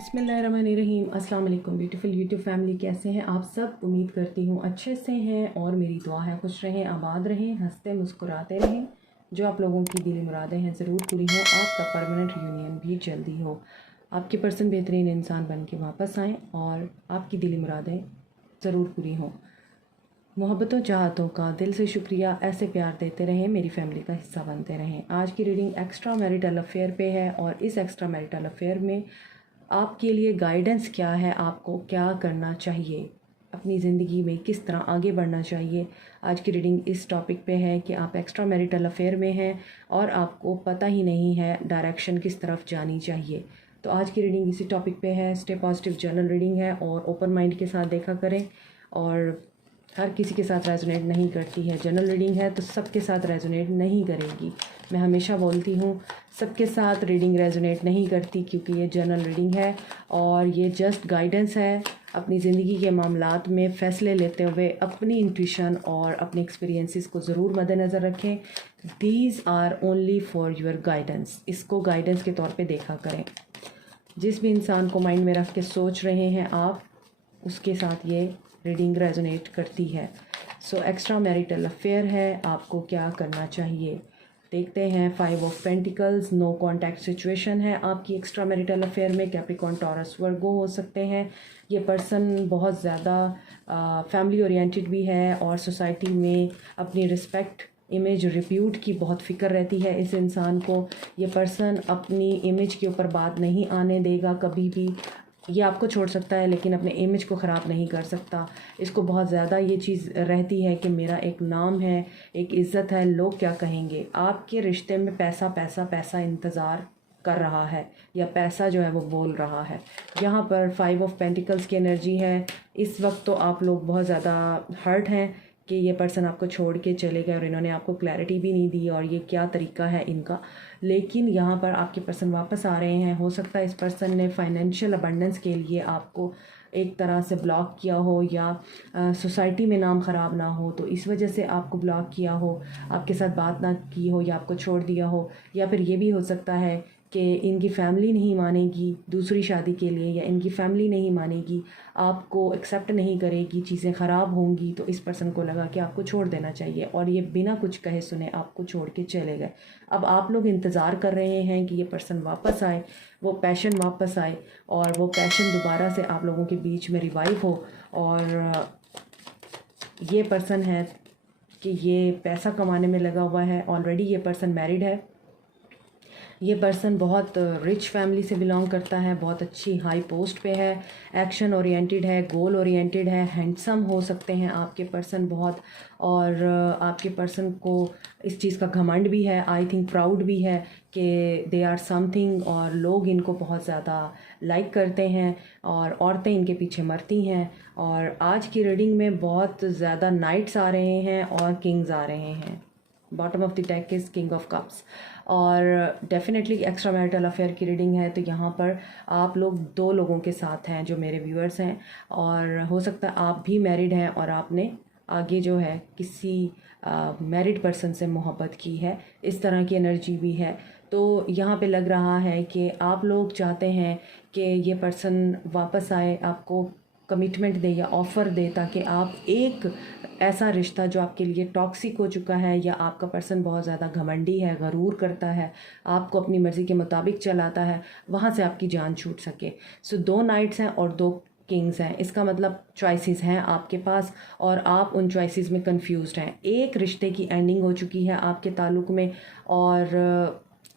बिस्मिल्लाहिर्रहमानिर्रहीम। अस्सलाम वालेकुम ब्यूटीफुल यूट्यूब फैमिली, कैसे हैं आप सब? उम्मीद करती हूँ अच्छे से हैं और मेरी दुआ है खुश रहें, आबाद रहें, हंसते मुस्कुराते रहें। जो आप लोगों की दिली मुरादें हैं ज़रूर पूरी हो, आपका परमानेंट यूनियन भी जल्दी हो, आपके पर्सन बेहतरीन इंसान बन के वापस आएँ और आपकी दिली मुरादें ज़रूर पूरी हों। मोहब्बतों चाहतों का दिल से शुक्रिया, ऐसे प्यार देते रहें, मेरी फैमिली का हिस्सा बनते रहें। आज की रीडिंग एक्स्ट्रा मैरिटल अफेयर पे है और इस एक्स्ट्रा मैरिटल अफेयर में आपके लिए गाइडेंस क्या है, आपको क्या करना चाहिए, अपनी ज़िंदगी में किस तरह आगे बढ़ना चाहिए। आज की रीडिंग इस टॉपिक पे है कि आप एक्स्ट्रा मैरिटल अफेयर में हैं और आपको पता ही नहीं है डायरेक्शन किस तरफ जानी चाहिए। तो आज की रीडिंग इसी टॉपिक पे है। स्टे पॉजिटिव जनरल रीडिंग है और ओपन माइंड के साथ देखा करें, और हर किसी के साथ रेजोनेट नहीं करती है। जनरल रीडिंग है तो सबके साथ रेजोनेट नहीं करेगी। मैं हमेशा बोलती हूँ सबके साथ रीडिंग रेजोनेट नहीं करती, क्योंकि ये जनरल रीडिंग है और ये जस्ट गाइडेंस है। अपनी ज़िंदगी के मामलात में फ़ैसले लेते हुए अपनी इंट्यूशन और अपने एक्सपीरियंसेस को ज़रूर मद्देनज़र रखें। These are only for your guidance. इसको गाइडेंस के तौर पे देखा करें। जिस भी इंसान को माइंड में रख के सोच रहे हैं आप, उसके साथ ये रीडिंग रेजोनेट करती है। सो एक्स्ट्रा मैरिटल अफेयर है, आपको क्या करना चाहिए देखते हैं। 5 of pentacles, no contact situation है आपकी एक्स्ट्रा मैरिटल अफेयर में। कैप्रिकॉर्न, टॉरस, वर्गो हो सकते हैं। ये पर्सन बहुत ज़्यादा फैमिली ओरिएंटेड भी है और सोसाइटी में अपनी रिस्पेक्ट, इमेज, रिप्यूट की बहुत फ़िक्र रहती है इस इंसान को। ये पर्सन अपनी इमेज के ऊपर बात नहीं आने देगा कभी भी। ये आपको छोड़ सकता है लेकिन अपने इमेज को ख़राब नहीं कर सकता। इसको बहुत ज़्यादा ये चीज़ रहती है कि मेरा एक नाम है, एक इज़्ज़त है, लोग क्या कहेंगे। आपके रिश्ते में पैसा पैसा पैसा इंतज़ार कर रहा है या पैसा जो है वो बोल रहा है। यहाँ पर 5 ऑफ पेंटिकल्स की एनर्जी है। इस वक्त तो आप लोग बहुत ज़्यादा हर्ट हैं कि ये पर्सन आपको छोड़ के चले गए और इन्होंने आपको क्लैरिटी भी नहीं दी और ये क्या तरीका है इनका। लेकिन यहाँ पर आपके पर्सन वापस आ रहे हैं। हो सकता है इस पर्सन ने फाइनेंशियल अबंडेंस के लिए आपको एक तरह से ब्लॉक किया हो या सोसाइटी में नाम ख़राब ना हो तो इस वजह से आपको ब्लॉक किया हो, आपके साथ बात ना की हो या आपको छोड़ दिया हो। या फिर ये भी हो सकता है कि इनकी फैमिली नहीं मानेगी दूसरी शादी के लिए, या इनकी फैमिली नहीं मानेगी, आपको एक्सेप्ट नहीं करेगी, चीज़ें ख़राब होंगी, तो इस पर्सन को लगा कि आपको छोड़ देना चाहिए और ये बिना कुछ कहे सुने आपको छोड़ के चले गए। अब आप लोग इंतज़ार कर रहे हैं कि ये पर्सन वापस आए, वो पैशन वापस आए और वो पैशन दोबारा से आप लोगों के बीच में रिवाइव हो। और ये पर्सन है कि ये पैसा कमाने में लगा हुआ है। ऑलरेडी ये पर्सन मैरिड है। ये पर्सन बहुत रिच फैमिली से बिलोंग करता है, बहुत अच्छी हाई पोस्ट पे है, एक्शन ओरिएंटेड है, गोल ओरिएंटेड है, हैंडसम हो सकते हैं आपके पर्सन बहुत। और आपके पर्सन को इस चीज़ का घमंड भी है, आई थिंक प्राउड भी है कि दे आर समथिंग, और लोग इनको बहुत ज़्यादा लाइक करते हैं और औरतें इनके पीछे मरती हैं। और आज की रीडिंग में बहुत ज़्यादा नाइट्स आ रहे हैं और किंग्स आ रहे हैं। Bottom of the deck is king of cups. और डेफिनेटली एक्स्ट्रा मैरिटल अफेयर की रीडिंग है तो यहाँ पर आप लोग 2 लोगों के साथ हैं जो मेरे व्यूअर्स हैं, और हो सकता है आप भी मैरिड हैं और आपने आगे जो है किसी मैरिड पर्सन से मोहब्बत की है। इस तरह की एनर्जी भी है। तो यहाँ पे लग रहा है कि आप लोग चाहते हैं कि ये पर्सन वापस आए, आपको कमिटमेंट दे या ऑफ़र दे, ताकि आप एक ऐसा रिश्ता जो आपके लिए टॉक्सिक हो चुका है या आपका पर्सन बहुत ज़्यादा घमंडी है, गरूर करता है, आपको अपनी मर्ज़ी के मुताबिक चलाता है, वहाँ से आपकी जान छूट सके। सो 2 नाइट्स हैं और 2 किंग्स हैं। इसका मतलब चॉइसेस हैं आपके पास और आप उन चॉइसेस में कंफ्यूज्ड हैं। एक रिश्ते की एंडिंग हो चुकी है आपके ताल्लुक़ में, और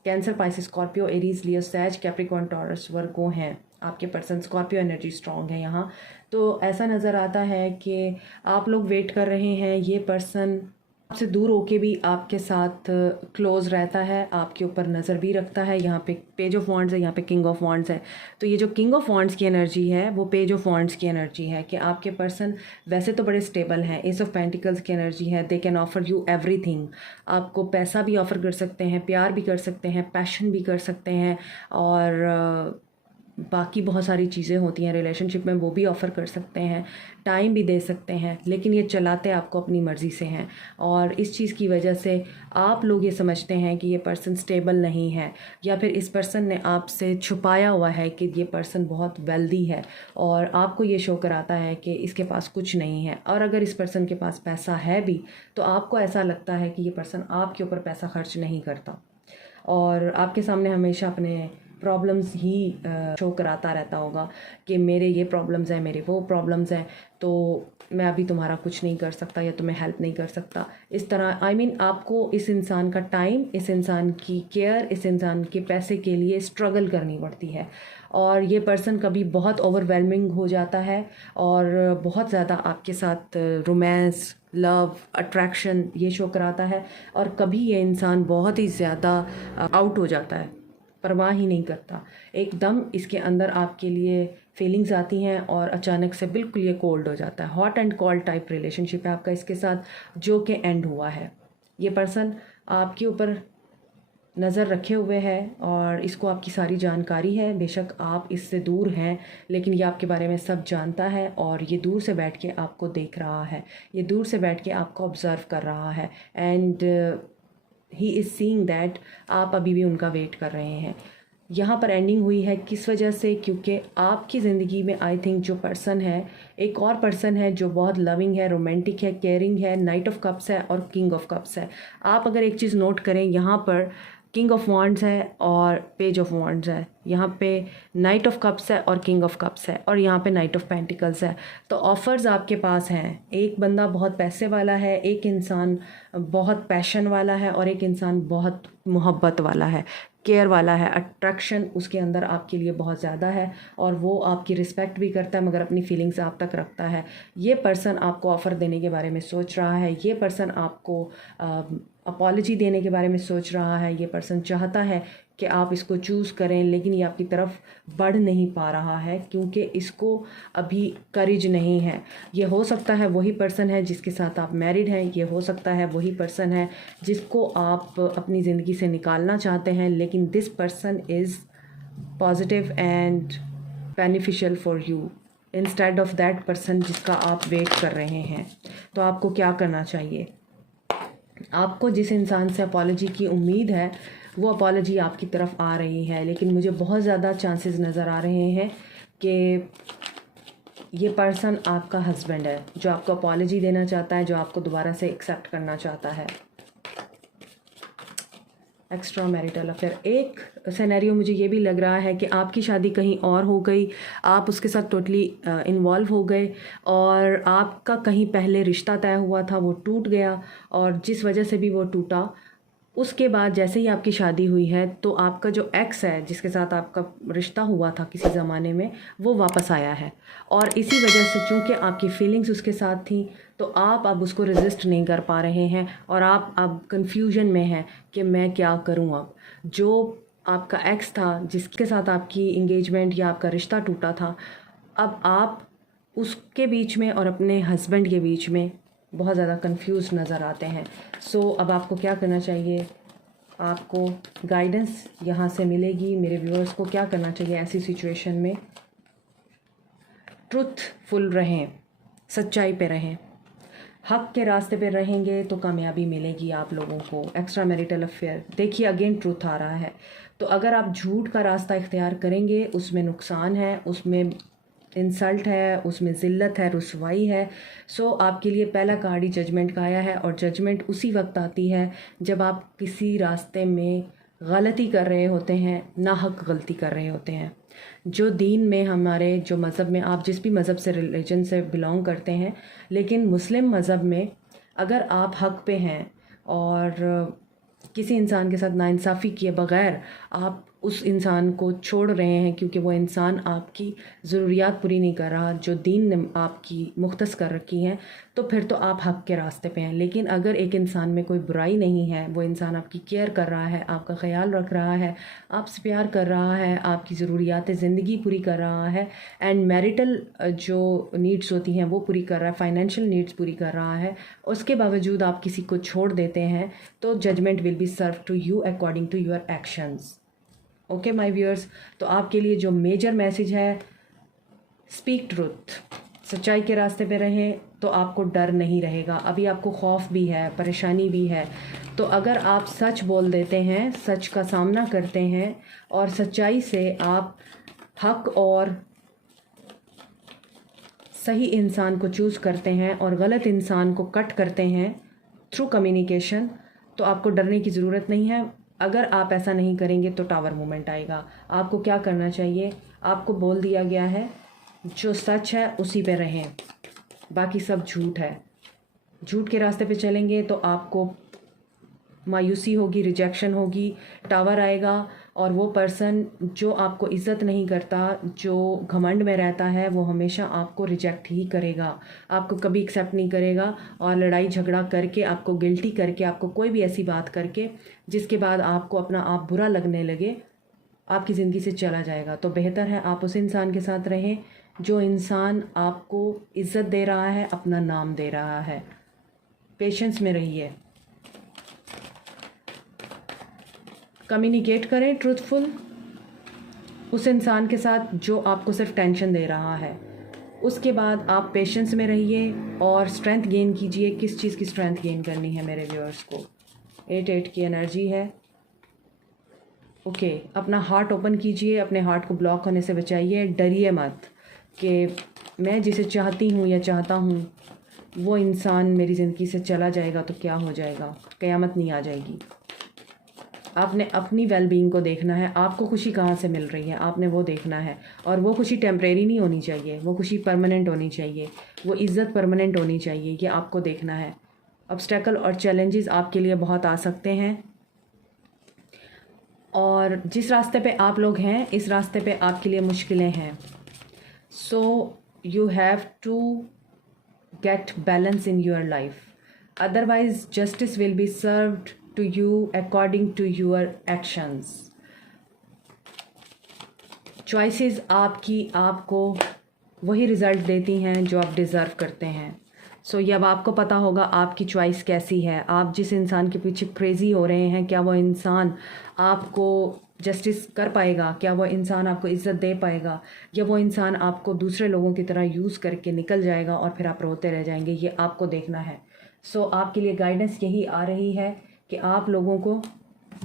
कैंसर, पाइसिस, स्कॉर्पियो, एरीज, लियो, सैज, कैप्रिकॉर्न, टॉरस, वर्गो हैं आपके पर्सन। स्कॉर्पियो एनर्जी स्ट्रॉन्ग है यहाँ। तो ऐसा नज़र आता है कि आप लोग वेट कर रहे हैं, ये पर्सन आपसे दूर होके भी आपके साथ क्लोज़ रहता है, आपके ऊपर नज़र भी रखता है। यहाँ पे पेज ऑफ वॉन्ड्स है, यहाँ पे किंग ऑफ वॉन्ड्स है। तो ये जो किंग ऑफ वॉन्ड्स की एनर्जी है वो पेज ऑफ वॉन्ड्स की एनर्जी है कि आपके पर्सन वैसे तो बड़े स्टेबल हैं। एस ऑफ पेंटिकल्स की एनर्जी है, they can offer you everything. आपको पैसा भी ऑफ़र कर सकते हैं, प्यार भी कर सकते हैं, पैशन भी कर सकते हैं, और बाकी बहुत सारी चीज़ें होती हैं रिलेशनशिप में, वो भी ऑफ़र कर सकते हैं, टाइम भी दे सकते हैं, लेकिन ये चलाते आपको अपनी मर्ज़ी से हैं। और इस चीज़ की वजह से आप लोग ये समझते हैं कि ये पर्सन स्टेबल नहीं है, या फिर इस पर्सन ने आपसे छुपाया हुआ है कि ये पर्सन बहुत वेल्दी है, और आपको ये शो कराता है कि इसके पास कुछ नहीं है। और अगर इस पर्सन के पास पैसा है भी तो आपको ऐसा लगता है कि ये पर्सन आपके ऊपर पैसा खर्च नहीं करता, और आपके सामने हमेशा अपने प्रॉब्लम्स ही शो कराता रहता होगा कि मेरे ये प्रॉब्लम्स हैं, मेरे वो प्रॉब्लम्स हैं, तो मैं अभी तुम्हारा कुछ नहीं कर सकता या तुम्हें हेल्प नहीं कर सकता। इस तरह आपको इस इंसान का टाइम, इस इंसान की केयर, इस इंसान के पैसे के लिए स्ट्रगल करनी पड़ती है। और ये पर्सन कभी बहुत ओवरवेलमिंग हो जाता है और बहुत ज़्यादा आपके साथ रोमांस, लव, अट्रैक्शन ये शो कराता है, और कभी ये इंसान बहुत ही ज़्यादा आउट हो जाता है, परवाह ही नहीं करता। एकदम इसके अंदर आपके लिए फीलिंग्स आती हैं और अचानक से बिल्कुल ये कोल्ड हो जाता है। Hot and cold type relationship है आपका इसके साथ, जो कि एंड हुआ है। ये पर्सन आपके ऊपर नज़र रखे हुए है और इसको आपकी सारी जानकारी है। बेशक आप इससे दूर हैं, लेकिन ये आपके बारे में सब जानता है, और ये दूर से बैठ के आपको देख रहा है, ये दूर से बैठ के आपको ऑब्ज़र्व कर रहा है, and he is seeing that आप अभी भी उनका वेट कर रहे हैं। यहाँ पर एंडिंग हुई है किस वजह से? क्योंकि आपकी ज़िंदगी में आई थिंक जो पर्सन है, एक और पर्सन है जो बहुत लविंग है, रोमांटिक है, केयरिंग है, नाइट ऑफ कप्स है और किंग ऑफ कप्स है। आप अगर एक चीज़ नोट करें, यहाँ पर किंग ऑफ वॉन्ड्स है और पेज ऑफ वॉन्ड्स है, यहाँ पे नाइट ऑफ कप्स है और किंग ऑफ कप्स है, और यहाँ पे नाइट ऑफ पेंटिकल्स है। तो ऑफ़र्स आपके पास हैं। एक बंदा बहुत पैसे वाला है, एक इंसान बहुत पैशन वाला है, और एक इंसान बहुत मोहब्बत वाला है, केयर वाला है। अट्रैक्शन उसके अंदर आपके लिए बहुत ज़्यादा है, और वो आपकी रिस्पेक्ट भी करता है, मगर अपनी फीलिंग्स आप तक रखता है। ये पर्सन आपको ऑफ़र देने के बारे में सोच रहा है, ये पर्सन आपको अपॉलजी देने के बारे में सोच रहा है, ये पर्सन चाहता है कि आप इसको चूज़ करें, लेकिन ये आपकी तरफ बढ़ नहीं पा रहा है क्योंकि इसको अभी करेज नहीं है। ये हो सकता है वही पर्सन है जिसके साथ आप मैरिड हैं, ये हो सकता है वही पर्सन है जिसको आप अपनी ज़िंदगी से निकालना चाहते हैं, लेकिन this person is positive and beneficial for you instead of that person जिसका आप वेट कर रहे हैं। तो आपको क्या करना चाहिए? आपको जिस इंसान से अपॉलजी की उम्मीद है, वो अपॉलजी आपकी तरफ आ रही है, लेकिन मुझे बहुत ज़्यादा चांसेस नज़र आ रहे हैं कि ये पर्सन आपका हस्बैंड है जो आपको अपॉलजी देना चाहता है, जो आपको दोबारा से एक्सेप्ट करना चाहता है। एक्स्ट्रा मैरिटल अफेयर, एक सिनेरियो मुझे ये भी लग रहा है कि आपकी शादी कहीं और हो गई, आप उसके साथ टोटली इन्वॉल्व हो गए, और आपका कहीं पहले रिश्ता तय हुआ था, वो टूट गया, और जिस वजह से भी वो टूटा, उसके बाद जैसे ही आपकी शादी हुई है तो आपका जो एक्स है जिसके साथ आपका रिश्ता हुआ था किसी ज़माने में, वो वापस आया है, और इसी वजह से चूँकि आपकी फीलिंग्स उसके साथ थी, तो आप अब उसको रेजिस्ट नहीं कर पा रहे हैं, और आप अब कंफ्यूजन में हैं कि मैं क्या करूं। अब जो आपका एक्स था जिसके साथ आपकी इंगेजमेंट या आपका रिश्ता टूटा था, अब आप उसके बीच में और अपने हस्बैंड के बीच में बहुत ज़्यादा कंफ्यूज नज़र आते हैं। सो अब आपको क्या करना चाहिए? आपको गाइडेंस यहाँ से मिलेगी। मेरे व्यूअर्स को क्या करना चाहिए ऐसी सिचुएशन में? ट्रुथफुल रहें, सच्चाई पे रहें, हक के रास्ते पे रहेंगे तो कामयाबी मिलेगी आप लोगों को। एक्स्ट्रा मैरिटल अफेयर, देखिए अगेन ट्रूथ आ रहा है। तो अगर आप झूठ का रास्ता इख्तियार करेंगे, उसमें नुकसान है, उसमें इंसल्ट है, उसमें ज़िल्लत है, रुसवाई है। सो आपके लिए पहला कार्ड ही जजमेंट का आया है, और जजमेंट उसी वक्त आती है जब आप किसी रास्ते में गलती कर रहे होते हैं, नाहक गलती कर रहे होते हैं। जो दीन में हमारे, जो मज़हब में, आप जिस भी मज़हब से, रिलीजन से बिलोंग करते हैं, लेकिन मुस्लिम मज़हब में अगर आप हक पे हैं और किसी इंसान के साथ नाइंसाफ़ी किए बग़ैर आप उस इंसान को छोड़ रहे हैं क्योंकि वो इंसान आपकी ज़रूरियात पूरी नहीं कर रहा, जो दीन ने आपकी मुख्तस कर रखी हैं, तो फिर तो आप हक़ के रास्ते पे हैं। लेकिन अगर एक इंसान में कोई बुराई नहीं है, वो इंसान आपकी केयर कर रहा है, आपका ख्याल रख रहा है, आपसे प्यार कर रहा है, आपकी ज़रूरियात ज़िंदगी पूरी कर रहा है, एंड मैरिटल जो नीड्स होती हैं वो पूरी कर रहा है, फाइनेंशियल नीड्स पूरी कर रहा है, उसके बावजूद आप किसी को छोड़ देते हैं, तो judgement will be serve to you according to your actions. Okay my viewers, तो आपके लिए जो मेजर मैसेज है, स्पीक ट्रुथ, सच्चाई के रास्ते पे रहें तो आपको डर नहीं रहेगा। अभी आपको खौफ भी है, परेशानी भी है, तो अगर आप सच बोल देते हैं, सच का सामना करते हैं और सच्चाई से आप हक और सही इंसान को चूज़ करते हैं और गलत इंसान को कट करते हैं थ्रू कम्युनिकेशन, तो आपको डरने की ज़रूरत नहीं है। अगर आप ऐसा नहीं करेंगे तो टावर मूवमेंट आएगा। आपको क्या करना चाहिए, आपको बोल दिया गया है जो सच है उसी पे रहें, बाकी सब झूठ है। झूठ के रास्ते पे चलेंगे तो आपको मायूसी होगी, रिजेक्शन होगी, टावर आएगा और वो पर्सन जो आपको इज़्ज़त नहीं करता, जो घमंड में रहता है, वो हमेशा आपको रिजेक्ट ही करेगा, आपको कभी एक्सेप्ट नहीं करेगा और लड़ाई झगड़ा करके, आपको गिल्टी करके, आपको कोई भी ऐसी बात करके जिसके बाद आपको अपना आप बुरा लगने लगे, आपकी ज़िंदगी से चला जाएगा। तो बेहतर है आप उस इंसान के साथ रहें जो इंसान आपको इज़्ज़त दे रहा है, अपना नाम दे रहा है। पेशेंस में रहिए, कम्युनिकेट करें ट्रूथफुल उस इंसान के साथ जो आपको सिर्फ टेंशन दे रहा है। उसके बाद आप पेशेंस में रहिए और स्ट्रेंथ गेन कीजिए। किस चीज़ की स्ट्रेंथ गेन करनी है मेरे व्यूअर्स को? 8 की एनर्जी है। ओके, अपना हार्ट ओपन कीजिए, अपने हार्ट को ब्लॉक होने से बचाइए। डरिए मत कि मैं जिसे चाहती हूँ या चाहता हूँ वो इंसान मेरी ज़िंदगी से चला जाएगा तो क्या हो जाएगा, क़यामत नहीं आ जाएगी। आपने अपनी वेलबींग को देखना है, आपको खुशी कहाँ से मिल रही है, आपने वो देखना है। और वो खुशी टेम्परेरी नहीं होनी चाहिए, वो खुशी परमानेंट होनी चाहिए, वो इज़्ज़त परमानेंट होनी चाहिए। ये आपको देखना है। ऑब्स्टेकल और चैलेंजेस आपके लिए बहुत आ सकते हैं और जिस रास्ते पे आप लोग हैं इस रास्ते पे आपके लिए मुश्किलें हैं। So you have to get balance in your life, otherwise justice will be served to you according to your actions। Choices आपकी आपको वही रिज़ल्ट देती हैं जो आप डिज़र्व करते हैं। सो ये अब आपको पता होगा आपकी चॉइस कैसी है। आप जिस इंसान के पीछे क्रेज़ी हो रहे हैं, क्या वो इंसान आपको जस्टिस कर पाएगा, क्या वो इंसान आपको इज़्ज़त दे पाएगा, या वो इंसान आपको दूसरे लोगों की तरह यूज़ करके निकल जाएगा और फिर आप रोते रह जाएंगे। ये आपको देखना है। सो आपके लिए गाइडेंस यही आ रही है कि आप लोगों को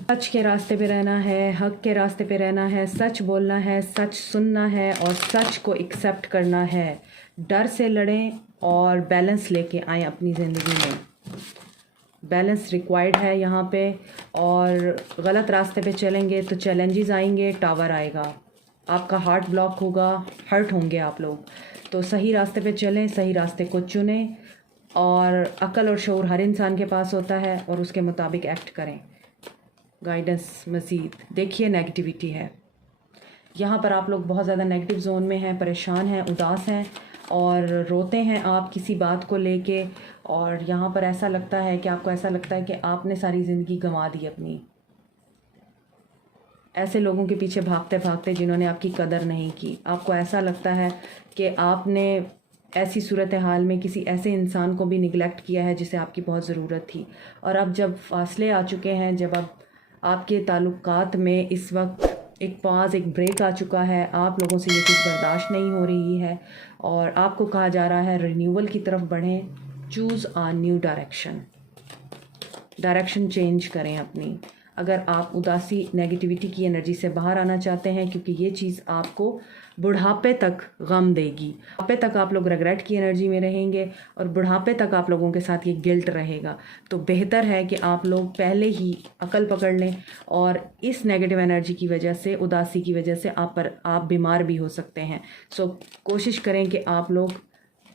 सच के रास्ते पे रहना है, हक के रास्ते पे रहना है, सच बोलना है, सच सुनना है और सच को एक्सेप्ट करना है। डर से लड़ें और बैलेंस लेके आएँ अपनी ज़िंदगी में। बैलेंस रिक्वायर्ड है यहाँ पे। और गलत रास्ते पे चलेंगे तो चैलेंजेस आएंगे, टावर आएगा, आपका हार्ट ब्लॉक होगा, हर्ट होंगे आप लोग। तो सही रास्ते पे चलें, सही रास्ते को चुनें और अक्ल और शऊर हर इंसान के पास होता है और उसके मुताबिक एक्ट करें। गाइडेंस मज़ीद देखिए, नेगेटिविटी है यहाँ पर। आप लोग बहुत ज़्यादा नेगेटिव जोन में हैं, परेशान हैं, उदास हैं और रोते हैं आप किसी बात को लेके। और यहाँ पर ऐसा लगता है कि आपको ऐसा लगता है कि आपने सारी ज़िंदगी गंवा दी अपनी, ऐसे लोगों के पीछे भागते भागते जिन्होंने आपकी कदर नहीं की। आपको ऐसा लगता है कि आपने ऐसी सूरत हाल में किसी ऐसे इंसान को भी निगलेक्ट किया है जिसे आपकी बहुत ज़रूरत थी। और अब जब फासले आ चुके हैं, जब अब आपके ताल्लुकात में इस वक्त एक पॉज, एक ब्रेक आ चुका है, आप लोगों से ये चीज़ बर्दाश्त नहीं हो रही है और आपको कहा जा रहा है रिन्यूअल की तरफ बढ़ें, चूज़ आ न्यू डायरेक्शन चेंज करें अपनी। अगर आप उदासी, नेगेटिविटी की एनर्जी से बाहर आना चाहते हैं, क्योंकि ये चीज़ आपको बुढ़ापे तक गम देगी। बुढ़ापे तक आप लोग रिग्रेट की एनर्जी में रहेंगे और बुढ़ापे तक आप लोगों के साथ ये गिल्ट रहेगा। तो बेहतर है कि आप लोग पहले ही अकल पकड़ लें और इस नेगेटिव एनर्जी की वजह से, उदासी की वजह से आप बीमार भी हो सकते हैं। सो कोशिश करें कि आप लोग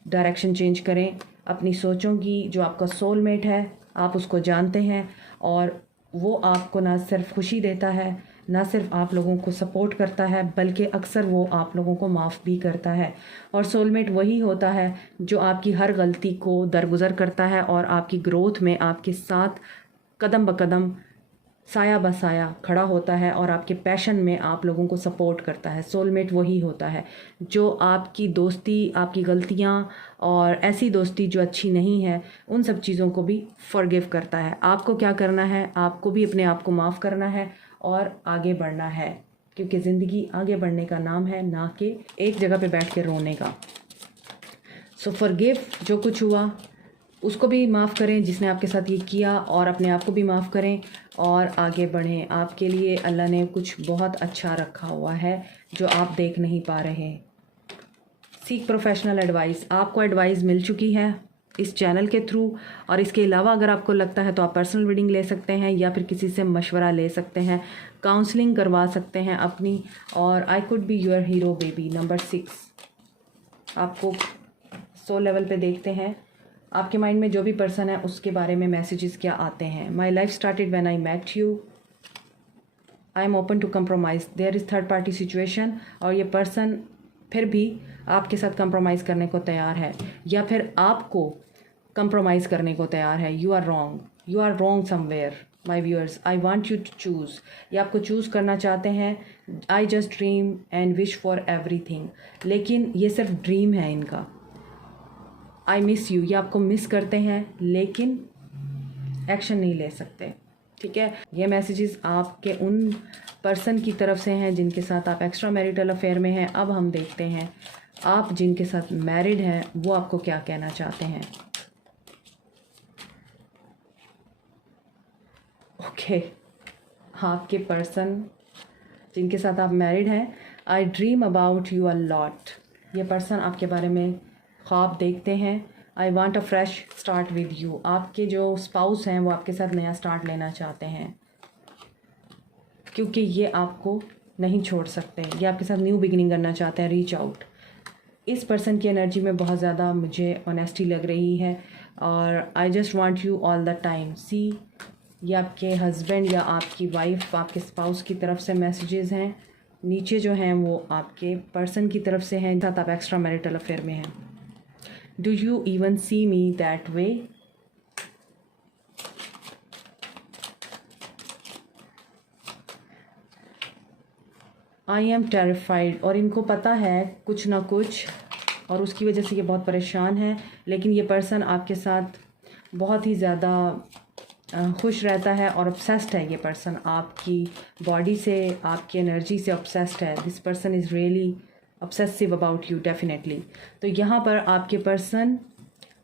डायरेक्शन चेंज करें अपनी सोचों की। जो आपका सोलमेट है आप उसको जानते हैं और वो आपको ना सिर्फ खुशी देता है, ना सिर्फ आप लोगों को सपोर्ट करता है, बल्कि अक्सर वो आप लोगों को माफ़ भी करता है। और सोलमेट वही होता है जो आपकी हर गलती को दरगुज़र करता है और आपकी ग्रोथ में आपके साथ कदम ब कदम, साया ब साया खड़ा होता है और आपके पैशन में आप लोगों को सपोर्ट करता है। सोलमेट वही होता है जो आपकी दोस्ती, आपकी गलतियाँ और ऐसी दोस्ती जो अच्छी नहीं है, उन सब चीज़ों को भी फॉरगिव करता है। आपको क्या करना है, आपको भी अपने आप को माफ़ करना है और आगे बढ़ना है। क्योंकि ज़िंदगी आगे बढ़ने का नाम है, ना कि एक जगह पे बैठ के रोने का। सो फॉरगिव, जो कुछ हुआ उसको भी माफ़ करें जिसने आपके साथ ये किया, और अपने आप को भी माफ़ करें और आगे बढ़ें। आपके लिए अल्लाह ने कुछ बहुत अच्छा रखा हुआ है जो आप देख नहीं पा रहे। सीक प्रोफेशनल एडवाइस, आपको एडवाइस मिल चुकी है इस चैनल के थ्रू, और इसके अलावा अगर आपको लगता है तो आप पर्सनल रीडिंग ले सकते हैं या फिर किसी से मशवरा ले सकते हैं, काउंसलिंग करवा सकते हैं अपनी। और I could be your hero baby number 6, आपको सोल लेवल पे देखते हैं आपके माइंड में जो भी पर्सन है उसके बारे में मैसेजेस क्या आते हैं। My life started when I met you, I am open to compromise, there is third party situation, और ये पर्सन फिर भी आपके साथ कंप्रोमाइज़ करने को तैयार है या फिर आपको कंप्रोमाइज़ करने को तैयार है। You are wrong somewhere my viewers, I want you to choose, ये आपको चूज़ करना चाहते हैं। I just dream and wish for everything, लेकिन ये सिर्फ ड्रीम है इनका। आई मिस यू, ये आपको मिस करते हैं लेकिन एक्शन नहीं ले सकते, ठीक है। ये मैसेजेस आपके उन पर्सन की तरफ से हैं जिनके साथ आप एक्स्ट्रा मैरिटल अफेयर में हैं। अब हम देखते हैं आप जिनके साथ मैरिड हैं वो आपको क्या कहना चाहते हैं। ओके, आपके पर्सन जिनके साथ आप मैरिड हैं, आई dream about you a lot, ये पर्सन आपके बारे में ख्वाब देखते हैं। I want a fresh start with you, आपके जो स्पाउस हैं वो आपके साथ नया स्टार्ट लेना चाहते हैं क्योंकि ये आपको नहीं छोड़ सकते, ये आपके साथ न्यू बिगिनिंग करना चाहते हैं। रीच आउट, इस पर्सन की एनर्जी में बहुत ज़्यादा मुझे ऑनेस्टी लग रही है, और I just want you all the time. See, ये आपके हस्बैंड या आपकी वाइफ, आपके स्पाउस की तरफ से मैसेजेस हैं। नीचे जो हैं वो आपके पर्सन की तरफ से हैं साथ आप एक्स्ट्रा मैरिटल अफेयर में हैं। Do you even see me that way, I am terrified, और इनको पता है कुछ ना कुछ और उसकी वजह से ये बहुत परेशान है, लेकिन ये पर्सन आपके साथ बहुत ही ज़्यादा खुश रहता है और ऑब्सेस्ड है। ये पर्सन आपकी बॉडी से, आपकी एनर्जी से ऑब्सेस्ड है। This person is really obsessive about you definitely. तो यहाँ पर आपके पर्सन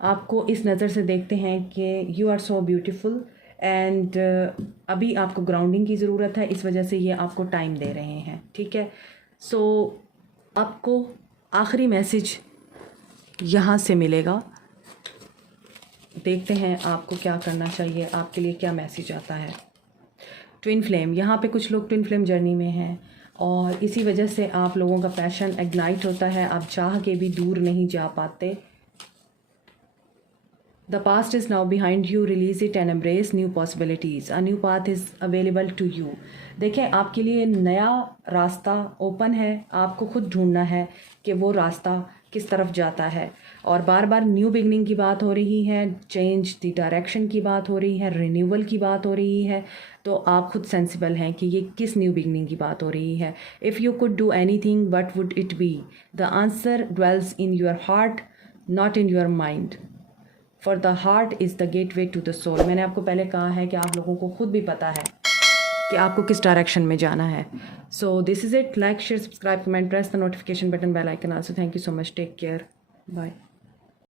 आपको इस नज़र से देखते हैं कि you are so beautiful and अभी आपको ग्राउंडिंग की ज़रूरत है, इस वजह से ये आपको टाइम दे रहे हैं, ठीक है। सो आपको आखिरी मैसेज यहाँ से मिलेगा, देखते हैं आपको क्या करना चाहिए, आपके लिए क्या मैसेज आता है। ट्विन फ्लेम, यहाँ पे कुछ लोग ट्विन फ्लेम जर्नी में हैं और इसी वजह से आप लोगों का पैशन इग्नाइट होता है, आप चाह के भी दूर नहीं जा पाते। The past is now behind you, release it and embrace new possibilities. A new path is available to you. देखें, आपके लिए नया रास्ता ओपन है, आपको खुद ढूंढना है कि वो रास्ता किस तरफ जाता है। और बार बार न्यू बिगनिंग की बात हो रही है, चेंज द डायरेक्शन की बात हो रही है, रिन्यूअल की बात हो रही है, तो आप खुद सेंसिबल हैं कि ये किस न्यू बिगनिंग की बात हो रही है। If you could do anything what would it be? The answer dwells in your heart, not in your mind. For the heart is the gateway to the soul. मैंने आपको पहले कहा है कि आप लोगों को खुद भी पता है कि आपको किस डायरेक्शन में जाना है। So this is it. Like, share, subscribe, comment, press the notification button, bell icon also. Thank you so much, take care, bye.